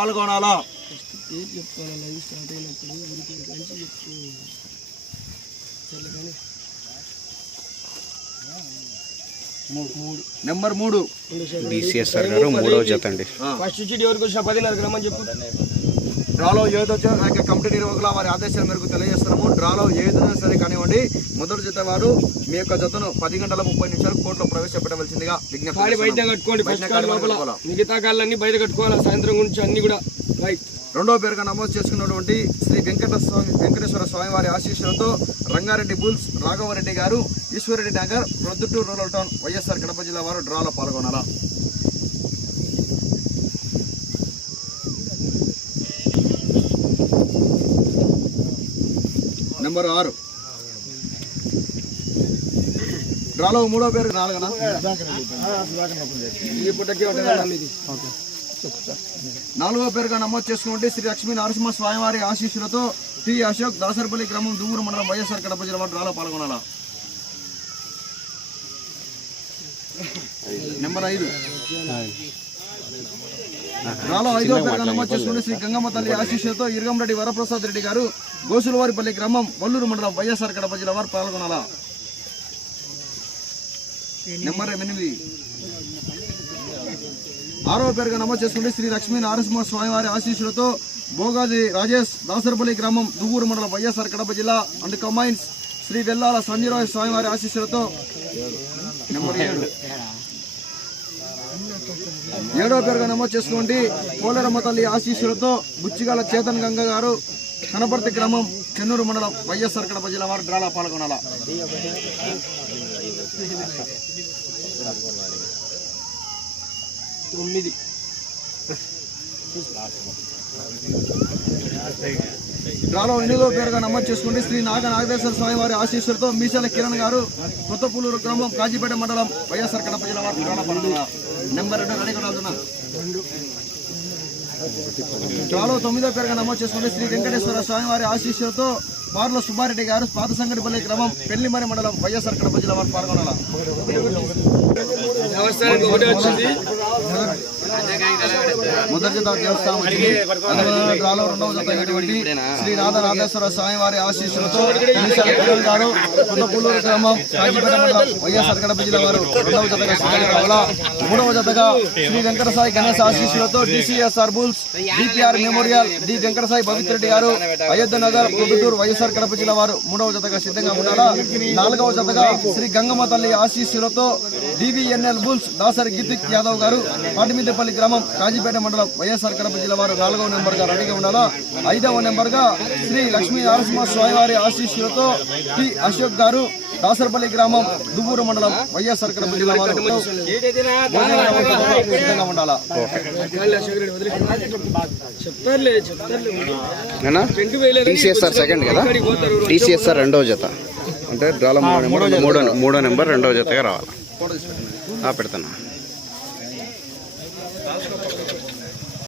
పాల్గొనాలా? Number మూడు. DCSR గారు మూడవ జత అండి. ఫస్ట్ చీటి ఎవరికి వచ్చిన పదిన్నరకు రమ్మని చెప్పు. డ్రాలో ఏదో ఆ యొక్క కమిటీ నిర్వాహకుల వారి ఆదేశాల మేరకు తెలియజేస్తున్నాము. డ్రాలో ఏదైనా సరే కానివ్వండి మొదటి జత వారు మీ యొక్క జతను పది గంటల ముప్పై నిమిషాలు కోర్టులో ప్రవేశపెట్టవలసిందిగా విజ్ఞప్తి. మిగతా కాళ్ళన్నీ బయట కట్టుకోవాలి? సాయంత్రం గురించి అన్ని కూడా రైట్. రెండో పేరుగా నమోదు చేసుకున్నటువంటి శ్రీ వెంకట స్వామి వెంకటేశ్వర స్వామి వారి ఆశీస్సులతో రంగారెడ్డి బుల్స్ రాఘవరెడ్డి గారు Eshwarareddy Nagar Proddatur rural town YSR Kadapa జిల్లా వారు డ్రాలో పాల్గొనాలా? నెంబర్ ఆరు. డ్రాలో మూడో పేరు నాలుగనా? నాలుగో పేరుగా నమోదు చేసుకుంటే శ్రీ లక్ష్మీ నరసింహ స్వామివారి ఆశీస్సులతో టి అశోక్ దాసరపల్లి గ్రామం దువ్వూరు మండలం వైఎస్ఆర్ కడప జిల్లా డ్రాలో పాల్గొనాలా? నెంబర్ ఐదు. డ్రాలో ఐదో పేరుగా నమోదు చేసుకుంటే శ్రీ గంగమ్మ తల్లి ఆశీస్సులతో ఇరగంరెడ్డి వరప్రసాద్ రెడ్డి గారు గోసులవారిపల్లి గ్రామం వల్లూరు మండలం వైఎస్ఆర్ కడప జిల్లా వారు పాల్గొనాలా. నెంబర్ ఎనిమిది. ఆరో పేరుగా నమోదు చేసుకుంటే శ్రీ లక్ష్మీ నరసింహ స్వామివారి ఆశీస్సులతో భోగాది రాజేష్ దాసరపల్లి గ్రామం దువ్వూరు మండలం వైఎస్ఆర్ కడప జిల్లా అండ్ కమైన్స్ శ్రీ వెల్లాల సంజయరావు స్వామివారి ఆశీస్సులతో నెంబర్ ఏడు. ఏడో పేరుగా నమోదు చేసుకోండి. పోలేరమ్మ తల్లి ఆశీస్సులతో బుచ్చిగాల చేతన్ గంగ గారు కనపర్తి గ్రామం చెన్నూరు మండలం వైఎస్ఆర్ కడప జిల్లా వారు డ్రాలా పాల్గొనాలా. తొమ్మిది. డ్రాలో ఎనిమిదో పేరుగా నమోదు చేసుకుంటే శ్రీ నాగ నాగేశ్వర స్వామి వారి ఆశీస్సులతో మీసాల కిరణ్ గారు కొత్తపూలూరు గ్రామం కాజీపేట మండలం వైఎస్ఆర్ కడప జిల్లా వారు డ్రాలో పాల్గొన్నారు నెంబర్ రెండు రెడీ కొనాలన్నా డ్రాలో తొమ్మిదో పేరుగా నమోదు చేసుకుంటే శ్రీ వెంకటేశ్వర స్వామి వారి ఆశీస్సులతో బార్ల సుబ్బారెడ్డి గారు పాత సంగటిపల్లి గ్రామం పెళ్ళిమరి మండలం వైఎస్ఆర్ కడప జిల్లా వారు పాల్గొనాల. వ్యవస్థానికి ఒకటే వచ్చింది. మొదటి దేవస్థానం డ్రాలో రెండవ జత అయినటువంటి శ్రీ రాధ రాధేశ్వర స్వామి వారి ఆశీస్సులతో గారు? పుల్లపూలూరు గ్రామం కాజీపేట మండలం వైఎస్ఆర్ కడప జిల్లా వారు రెండవ జతగా సిద్ధంగా కావాలా మూడవ జతగా శ్రీ వెంకట సాయి గణేశ ఆశీస్సులతో DCSR bulls DPR memorial D Venkata Sai Pavithreddy గారు అయోధ్య నగర్ పొద్దుటూరు వైఎస్ఆర్ కడప జిల్లా వారు మూడవ జతగా సిద్ధంగా ఉండాలా నాలుగవ జతగా శ్రీ గంగమ్మ తల్లి ఆశీస్సులతో డివిఎన్ఎల్ బుల్స్ దాసరి గితిక్ యాదవ్ గారు పాటిమిద్దపల్లి గ్రామం కాజీపేట మండలం వైఎస్ఆర్ కడప జిల్లా వారు నాలుగవ నెంబర్గా రెడీగా ఉండాలా? ఐదవ నెంబర్గా శ్రీ లక్ష్మీ నరసింహ స్వామి వారి ఆశీస్సులతో టి అశోక్ గారు దాసరపల్లి గ్రామం దువ్వూరు మండలం వైఎస్ఆర్ కడప జిల్లా వారు ఉండాలా? టీసీఎస్ఆర్ సెకండ్ కదా? టీసీఎస్ఆర్ రెండవ జత. అంటే డ్రాల మూడో నెంబర్ మూడో నెంబర్ రెండవ జతగా రావాలి? పెడతాను.